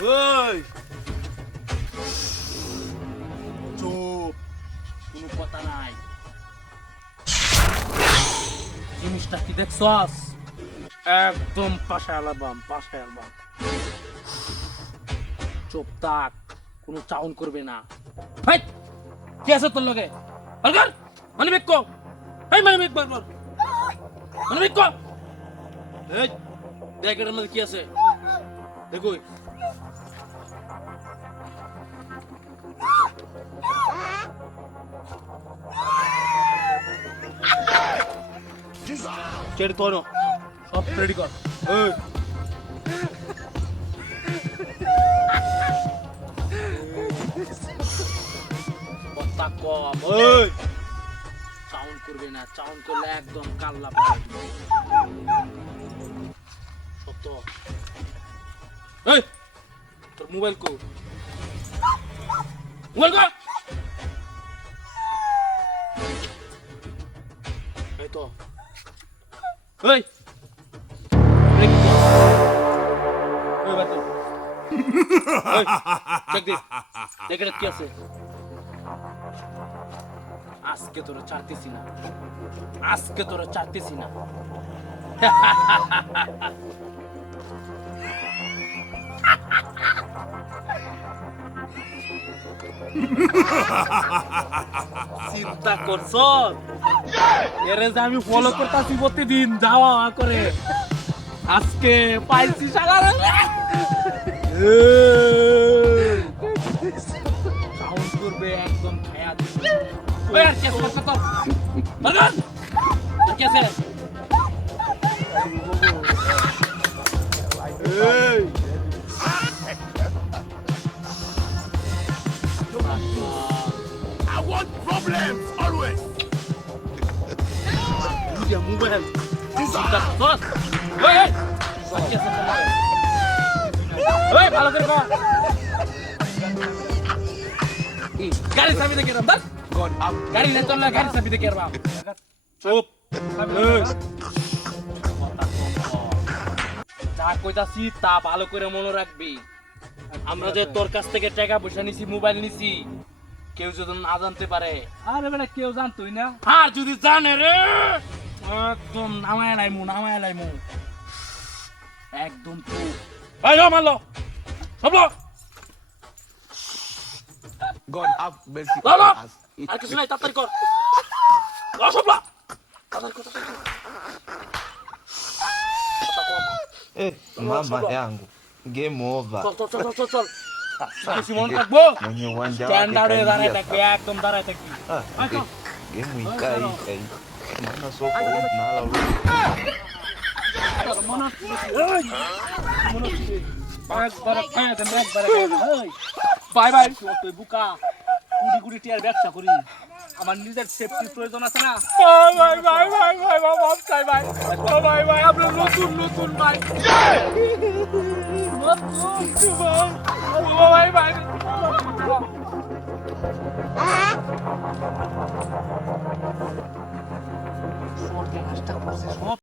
ওই চুপ, কোনো কথা নাই। জিনিসটা কি দেখছস? একদম পাশে আলাবাম, পাশে আলাবাম। চুপ থাক, কোনো চাউন করবে না। হাই, কি আছে তোর লগে? বলগর, মানে বেক কো। এই মানে বেক বল, মানে বেক কো। এই দেখ এর মধ্যে কি আছে দেখো। চেড়ে তো সব রেডি কর। এই কথা কম, ওই চাউন করবে না, চাউন করলে একদম কাল্লা পাবে। সত্য। এই তোর মোবাইল কো, মোবাইল কো। এই তো এই কি আছে? আজকে তোরা চাইতেছি না, আজকে তোরা চাইতেছি না। চিন্তা করছ এরে যে আমি ফলো করতেছি প্রতিদিন যাওয়া করে, আজকে পাইছি সাগর। সাউন্ড করবে একদম খেয়া দিবে। ওই আর কেস করতে তো বলগন কি আছে? এই I want problems always. Dia mobile. Sudah tos. Woi. Woi, ভালো করে কর। গাড়ি চাবি দে কেরাম বল। গাড়ি নে চল, গাড়ি চাবি দে কেরাম। চুপ। যা কইতাছি তা ভালো করে মনে রাখবি। আমরা যে তোর কাছ থেকে টাকা পয়সা নিছি, মোবাইল নিছি, কেউ যদি না জানতে পারে। আরে বেটা কেউ জানতোই না। আর যদি জানে রে একদম নামায় লাইমু একদম চুপ। ভাই মারলো সব God have mercy লালো on us. আর কিছু নাই, তাড়াতাড়ি কর। সব তাড়াতাড়ি কর। Eh, mama yangu. Game over. চল কিছু মনে থাকবো। Mwenye uwanja wake স্ট্যান্ডার্ডে দাঁড়ায় kaingia থাকবি, একদম দাঁড়ায় থাকবি। Ah, okay. Game ikai. Mana soko nala lu. Bye bye. তুই বুকা কুড়ি কুড়ি টিয়ার ব্যবসা করি, আমার নিজের সেফটির প্রয়োজন আছে না। ভাই ভাই ভাই ভাই ভাই চাই ভাই, ভাই ভাই আমরা নতুন নতুন ভাই, ভাই ভাই সব